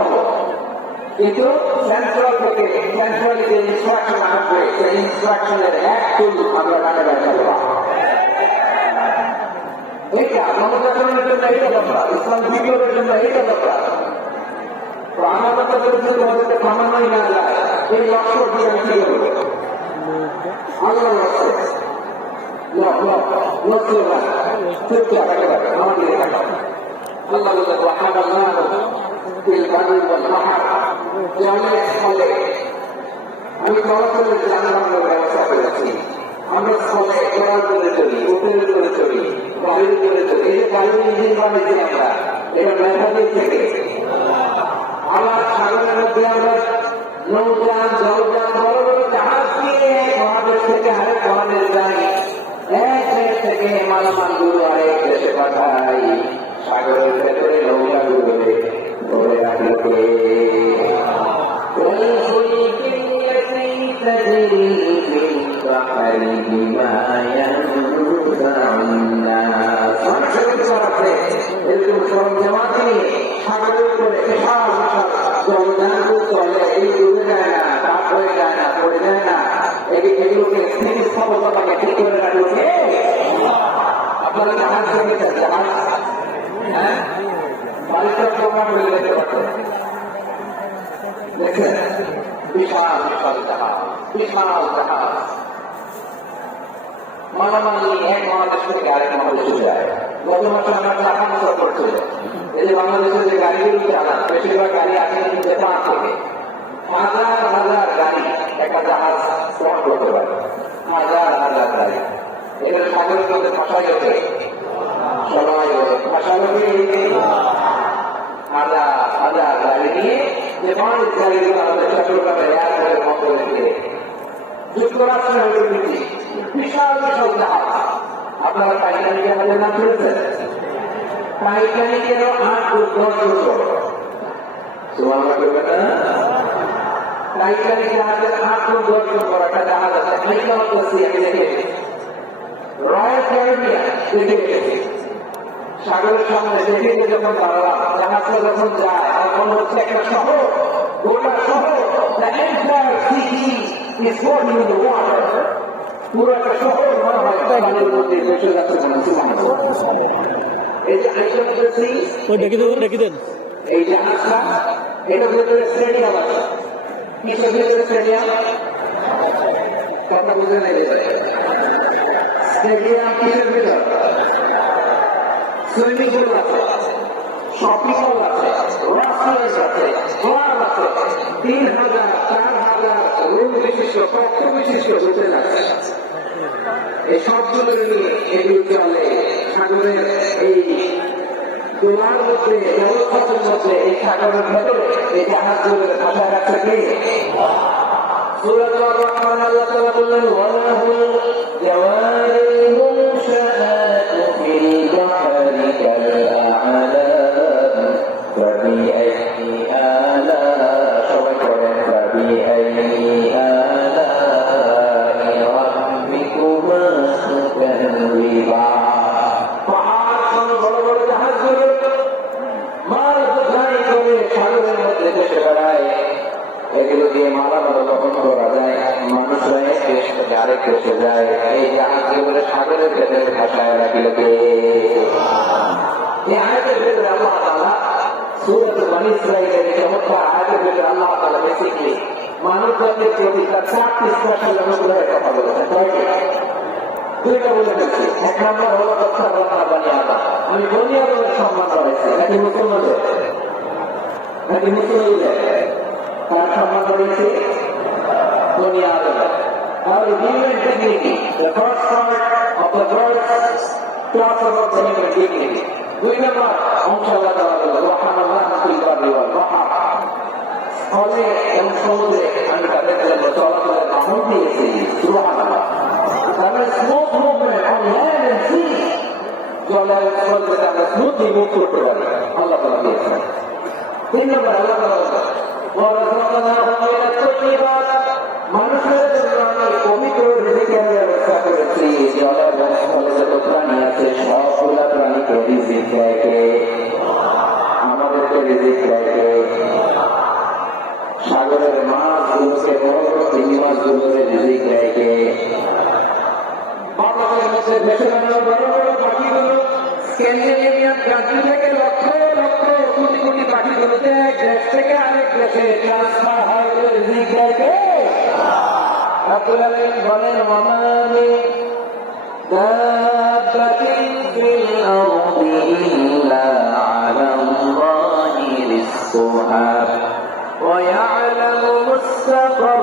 হবো, কিন্তু সেন্ট্রাল থেকে সেন্ট্রালি যে ইনস্ট্রাকশন আসবে সেই ইনস্ট্রাকশনের এক টুল আমরা টাকা ব্যবসা দেওয়া এইটা মমতাচরণের জন্য এইটা দরকার, ইসলাম বিপ্লবের জন্য এইটা দরকার। তো আমাদের কাছে যদি আমাদেরকে থামানোই না যায় এই লক্ষ্য দিয়ে আমি কি করবো? আল্লাহ আমি চলাচলের যানবাহনের ব্যবস্থা করেছি, আমরা স্থলে ঘোড়ার করে চলি, হোটেলের করে চলি, গাড়ির করে চলি। এই যে গাড়ির ইঞ্জিন বানিয়েছি আমরা, এটা মেধাবী থেকে। আবার সাগরের মধ্যে আমরা নৌযান, জলযান, বড় বড় জাহাজ দিয়ে মহাদেশ থেকে আরেক মহাদেশ যাই, এক দেশ থেকে মালামালগুলো আরেক দেশে পাঠাই। সাগরের ভেতরে নৌকাগুলো ধরে রাখলো কে? এরকম সরঞ্জামাতি সাগরের উপরে বিশাল বিশাল জলযানগুলো চলে, এই ডুবে যায় না, তাপ হয়ে যায় না, পড়ে যায় না। এগুলোকে স্থিতিস্থাপকতাকে ঠিক করে রাখলো কে? আপনারা জাহাজ দেখেছেন, জাহাজ হ্যাঁ বাড়িতে প্রোগ্রাম করে দেখতে পাচ্ছেন, দেখেন বিশাল বিশাল জাহাজ, বিশাল জাহাজ মালামাল নিয়ে এক মহাদেশ থেকে আরেক মহাদেশে যায়। গত মাসে আমরা ঢাকা সফর করছিল, এই যে বাংলাদেশের যে গাড়িগুলো চালান বেশিরভাগ গাড়ি আসে কিন্তু জাপান থেকে। হাজার হাজার গাড়ি একটা জাহাজ বহন করতে পারে, হাজার হাজার গাড়ি। এদের সাগরের মধ্যে ভাষায় ওঠে, সবাই ভাষায় ওঠে, হাজার হাজার গাড়ি নিয়ে জাপান গাড়িগুলো আমাদের চট্টগ্রামে এয়ারপোর্টের মধ্যে রেখে যুক্তরাষ্ট্রের অভিবৃদ্ধি বিশাল বিশাল জাহাজ। আপনারা টাইটানিকে আমাদের নাম শুনেছেন? টাইটানিকেরও 8-10 বছর সুবহানাল্লাহ করবেন না? টাইটানিক জাহাজের 8-10 বছর একটা জাহাজ আছে, রয়্যাল ক্যারিবিয়ান দেখে গেছে। সাগরের সামনে দেখে যখন দাঁড়ালাম, জাহাজটা যখন যায় তখন হচ্ছে একটা শহর, গোটা শহর, the entire city is floating in the water. পুরো একটা শহর মনে হয় পানির মধ্যে ভেসে যাচ্ছে। এই যে এই জাহাজটা, এটার ভেতরে স্টেডিয়াম আছে। কিসের ভেতরে স্টেডিয়াম? কথা বুঝে নেই। স্টেডিয়াম কিসের ভেতর? সুইমিং পুল আছে, শপিং মল আছে, রেস্টুরেন্ট আছে, ক্লাব আছে, 3000, 4000 রুম বিশিষ্ট, কক্ষ বিশিষ্ট হোটেল আছে। এই সবগুলো নিয়ে এগুলো চলে সাগরের এই দোলার মধ্যে, জলপথের মধ্যে, এই সাগরের ভেতরে এই জাহাজগুলোর ভাষায় রাখছে কে? সূরাতুর রহমান আল্লাহ তাআলা বললেন, ওয়ালাহুল জাওয়ারিল মুনশাআতু ফিল বাহরি কাল আ'লাম ফাবিআইয়ি আলা, সবাই পড়েন ফাবিআইয়ি আলা রাব্বিকুমা তুকাযিবা। পাহাড় বড় বড় জাহাজগুলো মাল বোঝাই করে সাগরের মধ্যে ভেসে বেড়ায়। এগুলো দিয়ে মালামাল বহন করা যায়, মানুষরা এক দেশ থেকে আরেক দেশে যায়। এই জাহাজগুলো সাগরের ভেতরে ভাষায় রাখিল কে? এই আয়াতের ভেতরে আল্লাহ তাআলা সূরা বনী ইসরাঈলের চমৎকার আয়াতের ভেতরে আল্লাহ তাআলা বেসিক্যালি মানব জাতির প্রতি তার 4টি স্পেশাল অনুগ্রহের কথা বলেছেন। দুইটা বলে দিচ্ছি। এক নম্বর হলো বনি আদম। আমি বনি আদমের সম্মান করেছি, নাকি মুসলমানদের? নাকি মুসলমানদের তার সম্মান করেছি? বনি আদম। তাহলে human dignity, the first part of the verse talks about the human dignity. দুই নম্বর অংশ আল্লাহ তাআলা বলেন, ওয়াহানাল্লাহু ফিল বাররি ওয়াল বাহর। স্থলে এবং সমুদ্রে আমি তাদের জন্য চলাচলের মাহমুদ দিয়েছি। সুবহানাল্লাহ। তাহলে smooth movement on land and sea, জলে স্থল থেকে আমরা স্মুথলি মুভ করতে পারি, আল্লাহ তাআলা দিয়েছেন। 3 নম্বর আল্লাহ তাআলা বলেন, মানুষের জন্য আমি পবিত্র রিজিকের ব্যবস্থা করেছি। জলের স্থলে যত প্রাণী আছে সবগুলা প্রাণীকে রিজিক দেয় কে? আমাদেরকে রিজিক দেয় কে? সাগরের মাছগুলোকে বড় বড় চিংড়ি মাছগুলোকে রিজিক দেয় কে? বাংলাদেশের মধ্যে ভেসে বেড়ানো বড় বড় পাখিগুলো স্ক্যান্ডিনেভিয়ান কান্ট্রি থেকে লক্ষ লক্ষ কোটি কোটি পাখিগুলোতে এক দেশ থেকে আরেক দেশে ট্রান্সফার হয় রিজিক দেয় কে? রাব্বুল আলামিন বলেন ওয়ামা মিন দাব্বাতিন ফিল আরদি ইল্লা আলাল্লাহি রিজকুহা ওয়া ইয়ালামু মুস্তাকার